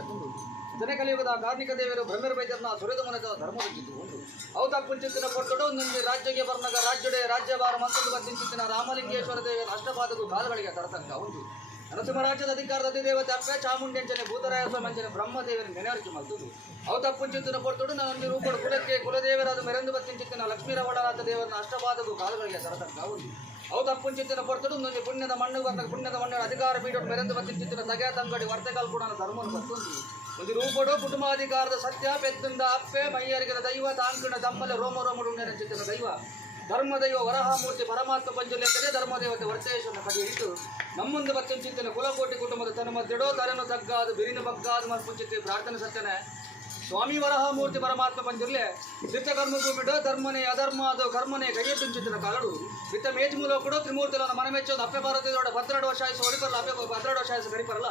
ಬರಕೊಂಡು ಜನ ಕಲಿಯುಗದ ಕಾರ್ಮಿಕ ದೇವರು ಬ್ರಹ್ಮರ ಬೈದರ್ನ ಸುರಿದ ಮನದ ಧರ್ಮವಿದ್ದು ಉಂಟು ಅವತ ಕುಂಚಿತ್ತಿನ ಕೊಟ್ಟಡು ನಂಜಿ ರಾಜ್ಯಗೆ ಬರ್ನಗ ರಾಜ್ಯಡೆ ರಾಜ್ಯಭಾರ ಮಂತ್ರದ ಬಂದಿಂಚಿತ್ತಿನ ರಾಮಲಿಂಗೇಶ್ವರ ದೇವರ ಅಷ್ಟಪಾದಗೂ ಕಾಲಗಳಿಗೆ ತರತಕ್ಕ ಉಂಟು ನರಸಿಂಹರಾಜ್ಯದ ಅಧಿಕಾರದ ಅಧಿದೇವತೆ ಅಪ್ಪೆ ಚಾಮುಂಡಿಯಂಚನೆ ಭೂತರಾಯ ಸ್ವಾಮಿ ಬ್ರಹ್ಮದೇವನ ನೆನೆಯರಿಕೆ ಮಲ್ತುದು ಅವತ ಕುಂಚಿತ್ತಿನ ಕೊಟ್ಟಡು ನಂಜಿ ರೂಪಡು ಕುಲಕ್ಕೆ ಕುಲದೇವರಾದ ಮೆರೆಂದು ಬತ್ತಿಂಚಿತ್ತಿನ ಲಕ್ಷ್ಮೀರವಣನಾಥ ದೇವರನ್ನ ಅಷ್ಟಪಾದಗೂ ಕಾಲಗಳಿಗೆ ತರತಕ್ಕ ಉಂಟು ಅವತ ಪುಂಚಿತ್ತಿನ ಕೊಡ್ತಡು ನಂಜಿ ಪುಣ್ಯದ ಮಣ್ಣು ಬರ್ನ ಪುಣ್ಯದ ಮಣ್ಣಿನ ಅಧಿಕಾರ ಪೀಠ ಮೆರೆಂದು ಬತ್ತಿಂಚಿತ್ತಿನ ತಗೆ ತಂಗಡಿ ವರ್ತಕಾಲ್ ಕೂಡ ಧರ್ಮವನ್ನು ಬರ್ತುಂಟು ಒಂದು ರೂಪಡು ಕುಟುಂಬಾಧಿಕಾರದ ಸತ್ಯ ಪೆತ್ತಂದ ಅಪ್ಪೆ ಮೈಯರಿಗಿನ ದೈವ ತಾಂಕಣ ದಮ್ಮಲ ರೋಮ ರೋಮಡು ನೆನಚಿತ್ತಿನ ದೈವ ಧರ್ಮದೈವ ವರಹಾಮೂರ್ತಿ ಪರಮಾತ್ಮ ಪಂಜಲಿ ಎಂದರೆ ಧರ್ಮದೇವತೆ ವರ್ತೇಶ್ವರನ ಕಡೆ ಇಟ್ಟು ನಮ್ಮೊಂದು ಬತ್ತಿಂಚಿತ್ತಿನ ಕುಲಕೋಟಿ ಕುಟುಂಬದ ತನ್ನ ಮಧ್ಯಡೋ ತರನು ತಗ್ಗಾದು ಬಿರಿನ ಬಗ್ಗಾದು ಮರ್ಪುಂಚಿತ್ತಿ ಪ್ರಾರ್ಥನೆ ಸತ್ಯನೆ ಸ್ವಾಮಿ ವರಹಾಮೂರ್ತಿ ಪರಮಾತ್ಮ ಪಂಜರ್ಲೆ ಸಿದ್ಧ ಕರ್ಮಗೂ ಬಿಡ ಧರ್ಮನೆ ಅಧರ್ಮ ಅದು ಕರ್ಮನೆ ಕೈಯೇ ತುಂಚಿತ್ತಿನ ಕಾಲಡು ಬಿತ್ತ ಮೇಜ್ಮೂಲ ಕೂಡ ತ್ರಿಮೂರ್ತಿಗಳನ್ನು ಮನಮೆಚ್ಚೋದು ಅಪ್ಪೆ ಭಾರತದೊಡ 12 ವರ್ಷ ಆಯಿಸು ಹೊಡಿಪರಲ್ಲ ಅಪ್ಪೆ 12 ವರ್ಷ ಆಯಿಸು ಕಡಿಪರಲ್ಲ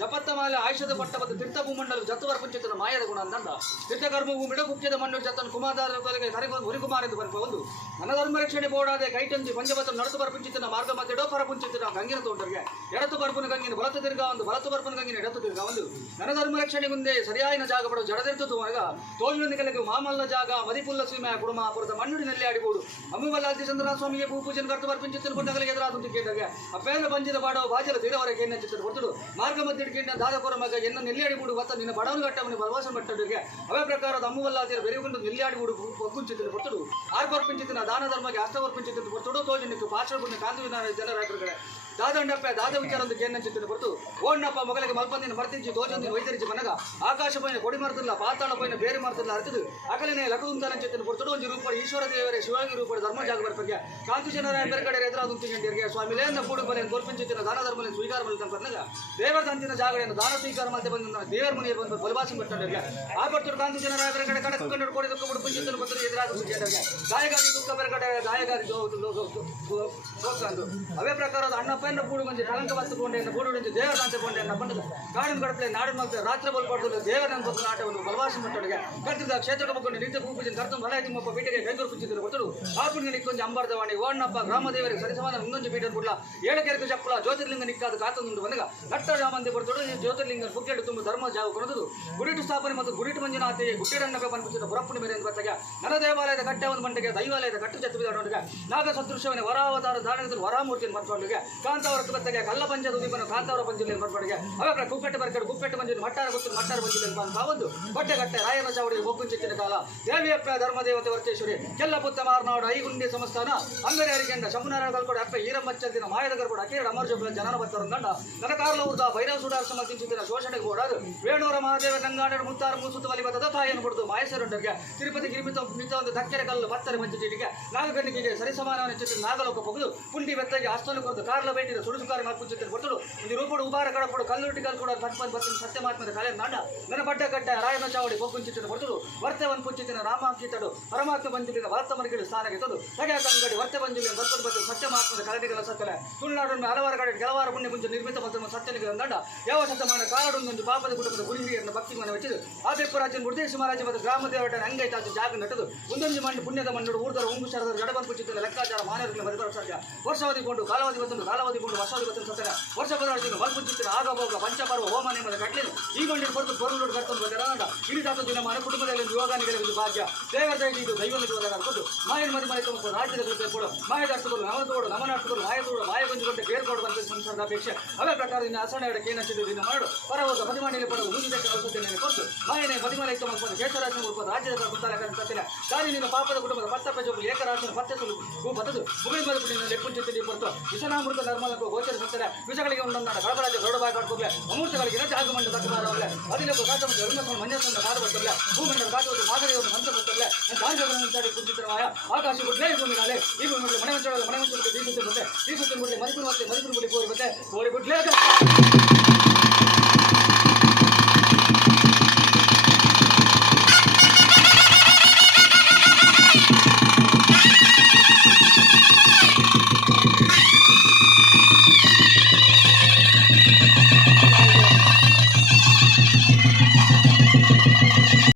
ಜಪತ್ತ ಮಾಲೆ ಆಯುಷದ ಪಟ್ಟ ಮತ್ತು ತೀರ್ಥ ಭೂಮಂಡಲ ಜತ್ತುವರ ಪುಂಚಿತನ ಮಾಯದ ಗುಣ ಅಂದಂಡ ತೀರ್ಥ ಕರ್ಮ ಭೂಮಿಡ ಮುಖ್ಯದ ಮಣ್ಣು ಜತ್ತನ ಕುಮಾರ ತೊಲಗೆ ಹುರಿಕುಮಾರ ಎಂದು ಬರ್ಪ ಒಂದು ನನ್ನ ಧರ್ಮ ರಕ್ಷಣೆ ಬೋಡಾದೆ ಕೈಟಂಜಿ ಪಂಚಬತ್ತ ನಡತು ಬರ್ಪುಂಚಿತನ ಮಾರ್ಗ ಮಧ್ಯಡೋ ಪರ ಪುಂಚಿತನ ಗಂಗಿನ ತೋಟರಿಗೆ ಎಡತು ಬರ್ಪುನ ಗಂಗಿನ ಬಲತು ತಿರ್ಗ ಒಂದು ಬಲತು ಬರ್ಪುನ ಗಂಗಿನ ಎಡತು ತಿರ್ಗ ಒಂದು ನನ್ನ ಧರ್ಮ ರಕ್ಷಣೆ ಮುಂದೆ ಸರಿಯಾಯಿನ ಜಾಗ ಪಡೋ ಜಡದಿರ್ತು ಮಗ ತೋಳಿನ ಕೆಲಗೆ ಮಾಮಲ್ಲ ಜಾಗ ಮದಿಪುಲ್ಲ ಸೀಮೆ ಕುಡುಮಾಪುರದ ಮಣ್ಣುಡಿನಲ್ಲಿ ಆಡಿಬೋದು ಅಮ್ಮವಲ್ಲಾದಿ ಚಂದ್ರನಾಥ ಸ್ವಾಮಿಗೆ ಭೂಪೂಜನ ಕರ್ತು ಬರ್ಪಿಂಚಿತನ ಕೊಟ್ಟಗಲಿಗೆ ಎದುರಾದಂತ ಕೇಳಿದಾಗ ಅಪ್ಪೇನ ಬಂಜಿದ ಬಾಡೋ ಬಾಜಲ ತೀರವರೆಗೆ ಎನ್ನ ಚಿತ್ರ ಕೊಟ್ಟಡು ಮಾರ್ಗ ಮಧ್ಯ ದಾದಪುರ ಮಗ ಎನ್ನ ನೆಲ್ಲಿಯಾಡಿಬೂಡು ಬತ್ತ ನಿನ್ನ ಬಡವನ ಘಟ್ಟವನ್ನು ಬಲವಾಸ ಮಟ್ಟಡಿಗೆ ಅವೇ ಪ್ರಕಾರದ ಅಮ್ಮವಲ್ಲಾದಿರ ಬೆರೆಯುಕೊಂಡು ನೆಲ್ಲಿಯಾಡಿಬೂಡು ಒಗ್ಗುಂಚಿತನ ಕೊಟ್ಟಡು ಆರ್ಪರ್ಪಿಂಚಿತನ ದಾನ ಧರ್ಮಗೆ ಅಷ್ಟವರ್ಪಿಂಚಿತನ ಕೊಟ್ಟಡು ತೋಜನಿಕ್ಕೆ ಪಾರ್ಶ್ವಪುಣ್ಯ ಕಾಂತುವಿನ ಜನರಾಯಕರುಗಳೇ ದಾದಂಡಪ್ಪ ದಾದ ವಿಚಾರಕ್ಕೆ ಏನ ಚಿತ್ರ ಬರ್ತು ಓಣ್ಣಪ್ಪ ಮಗಳಿಗೆ ಮಲ್ಪಂದಿನ ಮರ್ತಿಂಚಿ ತೋಜಂದಿನ ವೈದ್ಯರಿಸಿ ಮನಗ ಆಕಾಶ ಪೈನ ಕೊಡಿ ಮರ್ತಿಲ್ಲ ಪಾತಾಳ ಪೈನ ಬೇರೆ ಮರ್ತಿಲ್ಲ ಅರ್ಥದು ಅಕಲಿನೇ ಲಕುಂತನ ಚಿತ್ರ ಕೊಡ್ತಡು ಒಂದು ರೂಪ ಈಶ್ವರ ದೇವರೇ ಶಿವಾಗಿ ರೂಪ ಧರ್ಮ ಜಾಗ ಬರ್ಪಕ್ಕೆ ಕಾಂತು ಜನರ ಬೇರೆ ಕಡೆ ಎದುರಾದಂತಿಗೆ ಸ್ವಾಮಿಲೇನ ಕೂಡು ಬಲೆ ತೋರ್ಪಿಂಚಿನ ದಾನ ಧರ್ಮದಲ್ಲಿ ಸ್ವೀಕಾರ ಮಲ್ತ ಬಂದಾಗ ದೇವರ ತಂತಿನ ಜಾಗಗಳನ್ನು ದಾನ ಸ್ವೀಕಾರ ಮಲ್ತೆ ಬಂದ ದೇವರ ಮನೆಯಲ್ಲಿ ಬಂದು ಬಲವಾಸ ಮಟ್ಟಡಿಗೆ ಆ ಬರ್ತರು ಕಾಂತು ಜನರ ಬೇರೆ ಕಡೆ ಕಡೆ ಕಂಡು ಕೊಡಿದಕ್ಕೆ ಬಿಡು ಪುಂಚಿತನ ಪತ್ರ ಎದುರಾದ ಗಾಯಗಾರಿ ದುಃಖ ಬೇರೆ ಕಡೆ ಗಾಯಗಾರಿ ಅವೇ ಪ್ರಕಾರದ ಅಣ್ಣಪ್ಪ ಬೂಡು ಮಂಜಿ ಕಳಂಕ ಬತ್ತುಕೊಂಡೆ ಬೂಡು ದೇವರ ಅಂತಕೊಂಡೆ ಬಂದ ಕಾಡಿನ ಕಡಪಲೆ ನಾಡಿನ ಮಲ್ಪೆ ರಾತ್ರಿ ಬಲ್ಪಡ್ದು ದೇವರ ಅನ್ಬೋದು ನಾಟವನ್ನು ಬಲವಾಸ ಮಟ್ಟೊಳಗೆ ಕಟ್ಟಿದ ಕ್ಷೇತ್ರ ಬಗ್ಕೊಂಡು ನಿತ್ಯ ಭೂಪೂಜೆ ಕರ್ತಂ ಬಲ ತಿಮ್ಮಪ್ಪ ಪೀಠಕ್ಕೆ ಕೈಗೂರು ಪುಂಚಿದ್ರು ಕೊಟ್ಟರು ಆ ಪುಣ್ಯ ನಿಕ್ಕೊಂಜಿ ಅಂಬಾರ್ದವಾಣಿ ಓಣ್ಣಪ್ಪ ಗ್ರಾಮ ದೇವರಿಗೆ ಸರಿಸಮಾನ ಇನ್ನೊಂದು ಪೀಠ ಬಿಡ್ಲ ಏಳಕೆರೆಗೆ ಚಪ್ಪಲ ಜ್ಯೋತಿರ್ಲಿಂಗ ನಿಕ್ಕಾದ ಕಾತೊಂದು ಬಂದಾಗ ನಟ್ಟ ರಾಮಂದಿ ಬರ್ತೋಡು ಜ್ಯೋತಿರ್ಲಿಂಗ ಬುಕ್ಕೆಡು ತುಂಬ ಧರ್ಮ ಜಾಗ ಕೊಡದು ಗುಡಿಟು ಸ್ಥಾಪನೆ ಮತ್ತು ಗುಡಿಟು ಮಂಜುನಾಥಿ ಗುಡ್ಡಿಡನ್ನಕ್ಕೆ ಬಂದ್ಬಿಟ್ಟಿದ್ದ ಪುರಪ್ಪುಣಿ ಬೇರೆ ಅಂತ ಬತ್ತಾಗ ನನ್ನ ದೇವಾಲಯದ ಕಟ್ಟೆ ಒಂದು ಮಂಟೆಗೆ ದೈವಾಲಯದ ಕಟ್ಟು ಜತ್ತು ಬಿದ್ದಾಡೋಣಿಗೆ ನಾಗ ಸದೃಶ್ಯವನೇ ವರಾವತಾರ ಧಾರಣದಲ್ಲಿ ವರಾಮೂರ್ತಿಯನ್ನು ಬಂದ್ಕೊಂಡಿಗೆ ಕಾಂತಾವರ ಬತ್ತಾಗ ಕಲ್ಲ ಪಂಚದ ಉದೀಪನ ಕಾಂತಾವರ ಪಂಜಲಿಯನ್ನು ಬಂದ್ಕೊಂಡಿಗೆ ಅವರ ಕುಪ್ಪೆಟ್ಟು ಬರ್ಕಡು ಕುಪ್ಪೆಟ್ಟು ಮಂಜಿನ ಮಟ್ಟಾರ ಗೊತ್ತು ಮಟ್ಟಾರ ಬಂಜಿಲ್ಲ ಅಂತ ಒಂದು ಬಟ್ಟೆಗಟ್ಟೆ ರಾಯನ ಚಾವಡಿ ಒಬ್ಬುಂಚಿತ್ತಿನ ಕಾಲ ದೇವಿಯಪ್ಪ ಧರ್ಮದೇವತೆ ವರ್ತೇಶ್ವರಿ ಕೆಲ್ಲ ಪುತ್ತ ಮಾರ್ನಾಡು ಐಗುಂಡಿ ಸಂಸ್ಥಾನ ಅಂಗಡಿಯರಿಗೆಂಡ ಶಂಭುನಾರಾಯಣ ಕಲ್ಕೊಡ ಅಪ್ಪ ಈರಮ್ಮಚ್ಚದಿನ ಮಾಯದ ಗರ್ಭಡ ಅಕೇರಡ ಅಮರ್ಜಗಳ ಜನನ ಬತ್ತರಂಗಂಡ ನನ್ನ ಕಾರ್ಲ ಊರ್ದ ಭೈರವ ಸುಡಾರ ಸಮರ್ಥಿಂಚಿನ ಶೋಷಣೆಗೆ ಓಡಾದು ವೇಣೂರ ಮಹಾದೇವ ಗಂಗಾಡರ ಮುತ್ತಾರ ಮೂಸುತ್ತ ವಲಿ ಬತ್ತದ ತಾಯಿಯನ್ನು ಬಿಡುದು ಮಾಯಸರುಂಡರಿಗೆ ತಿರುಪತಿ ಗಿರಿಮಿತ ಮಿತ ಒಂದು ದಕ್ಕೆರೆ ಕಲ್ಲು ಬತ್ತರ ಮಂಚಿಟಿಗೆ ನಾಗಗಣ್ಣಿಗೆ ಸರಿಸಮಾನವನ್ನು ಚಿತ್ರ ನಾಗಲೋಕ ಪೊಗದು ಪುಂಡಿ ಬೆತ್ತಗೆ ಅಷ್ಟಲು ಕೊರದು ಕಾರ್ಲ ಬೇಟಿನ ಸುಡುಸುಕಾರಿ ಮಲ್ಪುಂಚಿತ್ತಿನ ಕೊಟ್ಟರು ಒಂದು ರೂಪಡು ಉಬಾರ ಕಡಪಡು ಕಲ್ಲುಟಿ ಕಲ್ಕೊಡ ಪಟ್ಪನ್ ಬತ್ತಿನ ಸತ್ಯಮಾತ್ಮದ ಕಲೆ ನಾಡ ನನ್ನ ಬಡ್ಡೆ ಕಟ್ಟೆ ರಾಯನ ಚಾವಡಿ ಬೊಕ್ಕುಂಚಿತ್ತಿನ ಕೊಟ್ಟರು ವರ್ತೆ ಪುಂಚಿತ್ತಿನ ರಾಮಾಂಕಿತಡು ಪರಮಾತ್ಮ ಬಂಜುಲಿನ ವಾರ್ತ ಮರಿಗಳು ಸ್ಥಾನಕ್ಕೆ ತಂದು ತಗೆ ಕಂಗಡಿ ವರ್ತೆ ಬಂಜುಲಿನ ಬರ್ಕೊಂಡು ಬತ್ತು ಸತ್ಯಮಾತ್ಮದ ಕಲೆಗಳ ಸತ್ತಲೆ ತುಳುನಾಡನ್ನು ಹಲವಾರು ಕಡೆ ಕೆಲವಾರು ಪುಣ್ಯ ಮುಂಚೆ ನಿರ್ಮಿತ ಮತ್ತು ಸತ್ಯನಿಗೆ ದಂಡ ಯಾವ ಶತಮಾನ ಕಾಲಡೊಂದು ಪಾಪದ ಕುಟುಂಬದ ಗುರುಹಿರಿಯರನ್ನು ಭಕ್ತಿ ಮನೆ ವೆಚ್ಚದು ಆ ಬೆಪ್ಪರಾಜನ ಮುರ್ದೇಶ ಮಹಾರಾಜ ಮತ್ತು ಗ್ರಾಮ ದೇವರ ಅಂಗೈತಾಚು ಜಾಗ ನಟದು ಒಂದೊಂದು ಮಣ್ಣು ಪುಣ್ಯದ ಮಣ್ಣು ಊರ್ದರ ಒಂಬು ಶರದ ಜಡಬನ್ ಪುಂಚಿತ್ತಿನ ಲೆಕ್ಕಾಚಾರ ಮಾನವರಿಗೆ ಮದುವೆ ಸಾಧ್ಯ ವರ್ಷಾವಧಿ ಕೊಂಡು ಕಾಲಾವಧಿ ಕೊಂಡು ವರ್ಷಾವಧಿ ಬತ್ತನ್ನು ಸತ್ತನೆ ವರ್ಷ ಬದಲಾಯಿಸಿದ ಬಲ್ಪುಂಚಿತ್ತಿನ ಆಗಬೋಗ ಪಂಚಪರ್ವ ಹೋಮ ನೇಮದ ಕಟ್ಲಿನ ಈ ಮಂಡಿ ಕೊಟ್ಟು ಬರುಳು ಕರ್ತನ್ನು ಬಂದ ಇಳಿದಾದ ದಿನ ಮನೆ ಕುಟುಂಬದಲ್ಲಿ ಯೋಗಾನಿಗಳಿಗೆ ಒಂದು ಭಾಗ್ಯ ದೇವರ ಇದು ದೈವದ ಕೊಟ್ಟು ಮಾಯನ ಮದಿ ಮನೆ ತುಂಬ ರಾಜ್ಯದ ಕೃಪೆ ಕೊಡು ಮಾಯದಾರ್ಥಗಳು ನಮನತೋಡು ನಮನಾರ್ಥಗಳು ಮಾಯದೋಡು ಮಾಯ ಬಂದುಕೊಂಡು ಬೇರ್ಕೊಡು ಬಂದ ಸಂಸಾರದ ಅಪೇಕ್ಷೆ ಅವೇ ಪ್ರಕಾರದಿಂದ ಅಸಣೆಯಡ ಕೇನಚ್ಚಿದ್ದು ಮಾಡು ಪರವಾದ ಮದಿಮಾಣಿಯಲ್ಲಿ ಪಡೆದು ಮುಂದಿದ್ದಕ್ಕೆ ಔಷಧಿಯನ್ನು ಕೊಟ್ಟು ಮಾಯನೆ ಮದಿಮಲೆ ಇತ್ತು ಮಲ್ಪದು ಕೇಶರಾಶಿ ಮುಡ್ಪದು ರಾಜ್ಯದ ಕುಂತಾಲ ದಾರಿ ನಿನ್ನ ಪಾಪದ ಕುಟುಂಬದ ಪತ್ತ ಜೊಬ್ಬು ಏಕರಾಶಿನ ಪತ್ತೆಸಲು ಹೂ ಬತ್ತದು ಮುಗಿದ ಮದುಪಿನ ಲೆಪ್ಪುಂಚಿತ್ತಿ ಬರ್ತು ವಿಷನಾಮೃತ ನರ್ಮಲಕ್ಕೂ ಗೋಚರ ಸಂತಾರೆ ವಿಷಗಳಿಗೆ ಒಂದೊಂದಾಡ ಕಳಬರಾಜ ದೊಡ್ಡಬಾಯಿ ಕಾಡ್ಕೋಗ್ಲೆ ಅಮೂರ್ತಗಳಿಗೆ ಜಾಗಮಂಡ ತಕ್ಕಬಾರವಲ್ಲ ಅದಿಲಕ್ಕೂ ಕಾತಮಂಡ ಅರುಣಸ್ವಾಮಿ ಮಂಜಸ್ವಾಮಿ ಕಾಡು ಬರ್ತಲ್ಲ ಭೂಮಂಡಲ ಕಾಟುವುದು ಮಾದರಿಯವರು ಮಂತ್ರ ಬರ್ತಲ್ಲ ದಾರಿಗಳನ್ನು ಕುಂಚಿತರವಾಯ ಆಕಾಶ ಬಿಡ್ಲೇ ಭೂಮಿ ನಾಳೆ ಈ ಭೂಮಿ ಮನೆ ಮಂಚೋಳಲ್ಲ ಮನೆ ಮಂಚೋಳಕ್ಕೆ ಬೀಸುತ್ತೆ ಮತ್ತೆ ಬೀಸುತ್ತೆ ಬಿಡ್ಲೆ ಮದಿಪುರ ಮತ್ತೆ ಮದಿಪುರ ಬಿಡಿ ಕೋರಿ ಮತ್ತೆ ಕೋರಿ ಬಿಡ್ಲೇ